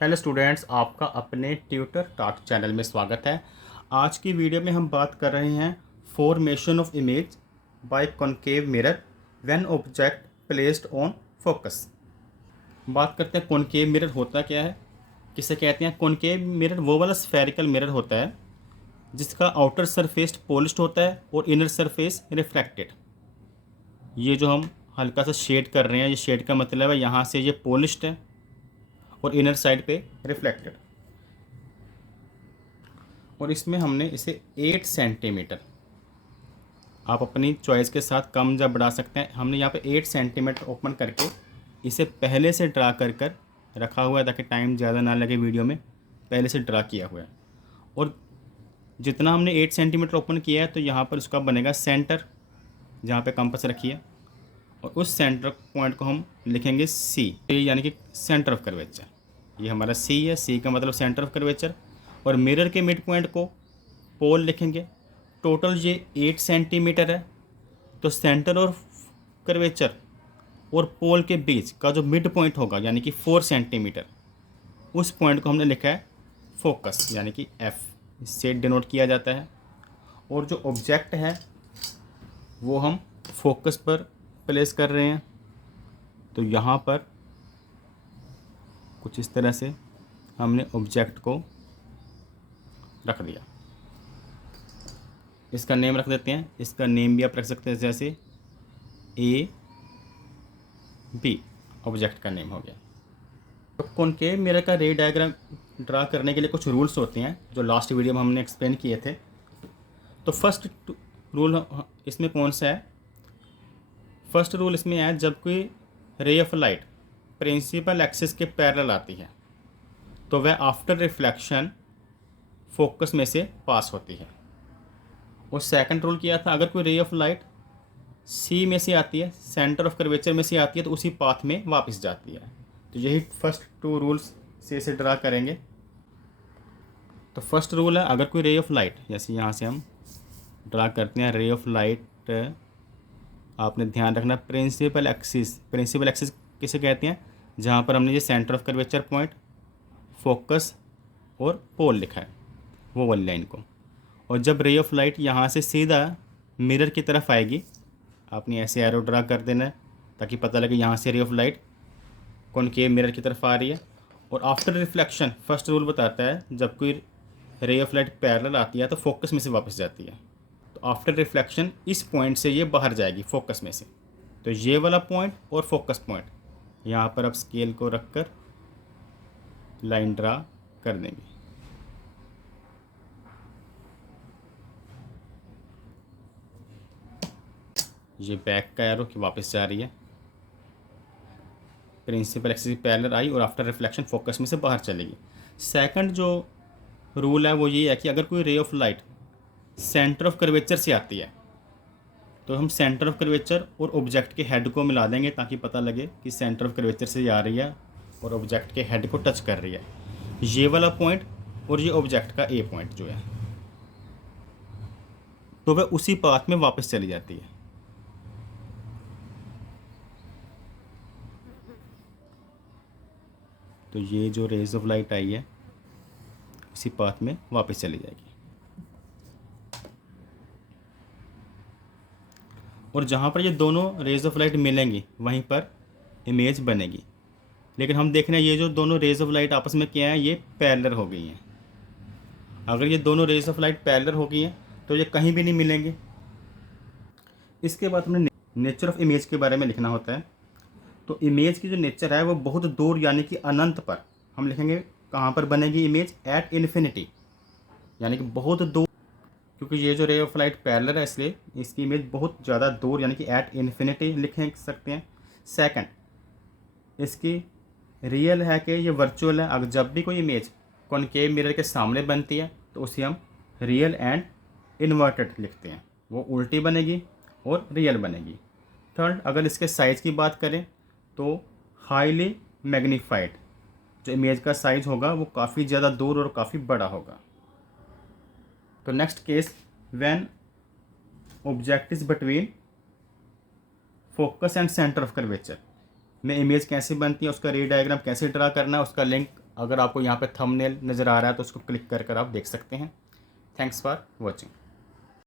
Hello students, आपका अपने tutor टाट चैनल में स्वागत है। आज की वीडियो में हम बात कर रहे हैं formation of image by concave mirror when object placed on focus. बात करते हैं कॉनकेव मिरर होता क्या है, किसे कहते हैं। कॉनकेव मिरर वो वाला स्फेरिकल मिरर होता है जिसका आउटर सरफेस पॉलिश्ड होता है और इनर सरफेस रिफ्लेक्टेड। ये जो हम हल्का सा शेड कर रहे हैं, ये शेड का मतलब है यहाँ से ये पॉलिश्ड है और इनर साइड पे रिफ्लेक्टेड। और इसमें हमने इसे 8 सेंटीमीटर, आप अपनी चॉइस के साथ कम या बढ़ा सकते हैं। हमने यहाँ पे 8 सेंटीमीटर ओपन करके इसे पहले से ड्रा कर रखा हुआ है ताकि टाइम ज़्यादा ना लगे वीडियो में। पहले से ड्रा किया हुआ है और जितना हमने 8 सेंटीमीटर ओपन किया है तो यहाँ पर उसका बनेगा सेंटर, जहाँ पे कंपास रखी है। और उस सेंटर पॉइंट को हम लिखेंगे सी, यानी कि सेंटर ऑफ कर्वेचर। ये हमारा सी है, सी का मतलब सेंटर ऑफ कर्वेचर। और मिरर के मिड पॉइंट को पोल लिखेंगे। टोटल ये 8 सेंटीमीटर है, तो सेंटर ऑफ कर्वेचर और पोल के बीच का जो मिड पॉइंट होगा यानी कि 4 सेंटीमीटर, उस पॉइंट को हमने लिखा है फोकस, यानी कि एफ, इससे डिनोट किया जाता है। और जो ऑब्जेक्ट है वो हम फोकस पर प्लेस कर रहे हैं, तो यहाँ पर कुछ इस तरह से हमने ऑब्जेक्ट को रख दिया। इसका नेम रख देते हैं, इसका नेम भी आप रख सकते हैं, जैसे ए बी ऑब्जेक्ट का नेम हो गया। तो कॉनकेव मिरर का रे डायग्राम ड्रा करने के लिए कुछ रूल्स होते हैं जो लास्ट वीडियो में हमने एक्सप्लेन किए थे। तो फर्स्ट रूल इसमें कौन सा है? फर्स्ट रूल इसमें है, जब कोई ray of light principal axis के पैरेलल आती है तो वह आफ्टर रिफ्लेक्शन फोकस में से पास होती है। और सेकंड रूल किया था, अगर कोई रे ऑफ लाइट सी में से आती है, सेंटर ऑफ कर्वेचर में से आती है, तो उसी पाथ में वापस जाती है। तो यही फर्स्ट 2 रूल्स से इसे ड्रा करेंगे। तो फर्स्ट रूल है, अगर कोई रे ऑफ लाइट, जैसे यहाँ से हम ड्रा करते हैं रे ऑफ लाइट, आपने ध्यान रखना प्रिंसिपल एक्सिस। प्रिंसिपल एक्सिस किसे कहते हैं? जहाँ पर हमने ये centre of curvature point, focus और पोल लिखा है, वो वाली लाइन को। और जब रे ऑफ लाइट यहाँ से सीधा मिरर की तरफ आएगी, आपने ऐसे एरो ड्रा कर देना है ताकि पता लगे यहाँ से रे ऑफ लाइट कॉनकेव मिरर की तरफ आ रही है। और आफ्टर रिफ्लेक्शन, फर्स्ट रूल बताता है, जब कोई रे ऑफ लाइट पैरेलल आती है तो फोकस में से वापस जाती है। तो आफ्टर रिफ्लेक्शन इस पॉइंट से ये बाहर जाएगी फोकस में से। तो ये वाला पॉइंट और फोकस पॉइंट, यहाँ पर आप स्केल को रख कर लाइन ड्रा कर देंगे। ये बैक का एरो कि वापस जा रही है, प्रिंसिपल एक्सिस पैरेलल आई और आफ्टर रिफ्लेक्शन फोकस में से बाहर चलेगी। सेकंड जो रूल है वो ये है कि अगर कोई ray of light centre of curvature से आती है तो हम सेंटर ऑफ कर्वेचर और ऑब्जेक्ट के हेड को मिला देंगे ताकि पता लगे कि सेंटर ऑफ कर्वेचर से आ रही है और ऑब्जेक्ट के हेड को टच कर रही है। ये वाला पॉइंट और ये ऑब्जेक्ट का ए पॉइंट जो है, तो वह उसी पाथ में वापस चली जाती है। तो ये जो रेज ऑफ लाइट आई है इसी पाथ में वापस चली जाएगी। और जहाँ पर ये दोनों रेज ऑफ लाइट मिलेंगी वहीं पर इमेज बनेगी। लेकिन हम देख रहे हैं ये जो दोनों रेज ऑफ लाइट आपस में क्या है, ये पैरेलल हो गई हैं। अगर ये दोनों रेज ऑफ लाइट पैरेलल हो गई हैं तो ये कहीं भी नहीं मिलेंगे। इसके बाद हमें नेचर ऑफ इमेज के बारे में लिखना होता है। तो इमेज की जो नेचर है वो बहुत दूर यानी कि अनंत पर हम लिखेंगे। कहाँ पर बनेगी इमेज? एट इन्फिनिटी, यानी कि बहुत दूर, क्योंकि ये जो रे ऑफ लाइट पैरेलल है इसलिए इसकी इमेज बहुत ज़्यादा दूर यानी कि एट इन्फिनिटी लिख सकते हैं। सेकंड, इसकी रियल है कि ये वर्चुअल है। अगर जब भी कोई इमेज कॉनकेव मिरर के सामने बनती है तो उसे हम रियल एंड इन्वर्टेड लिखते हैं, वो उल्टी बनेगी और रियल बनेगी। थर्ड, अगर इसके साइज़ की बात करें तो हाईली मैग्नीफाइड, जो इमेज का साइज होगा वो काफ़ी ज़्यादा दूर और काफ़ी बड़ा होगा। तो next case, when object is between focus and centre of curvature में इमेज कैसे बनती है, उसका रे डायग्राम कैसे ड्रा करना है, उसका लिंक अगर आपको यहाँ पे थंबनेल नज़र आ रहा है तो उसको क्लिक कर कर आप देख सकते हैं। Thanks for watching.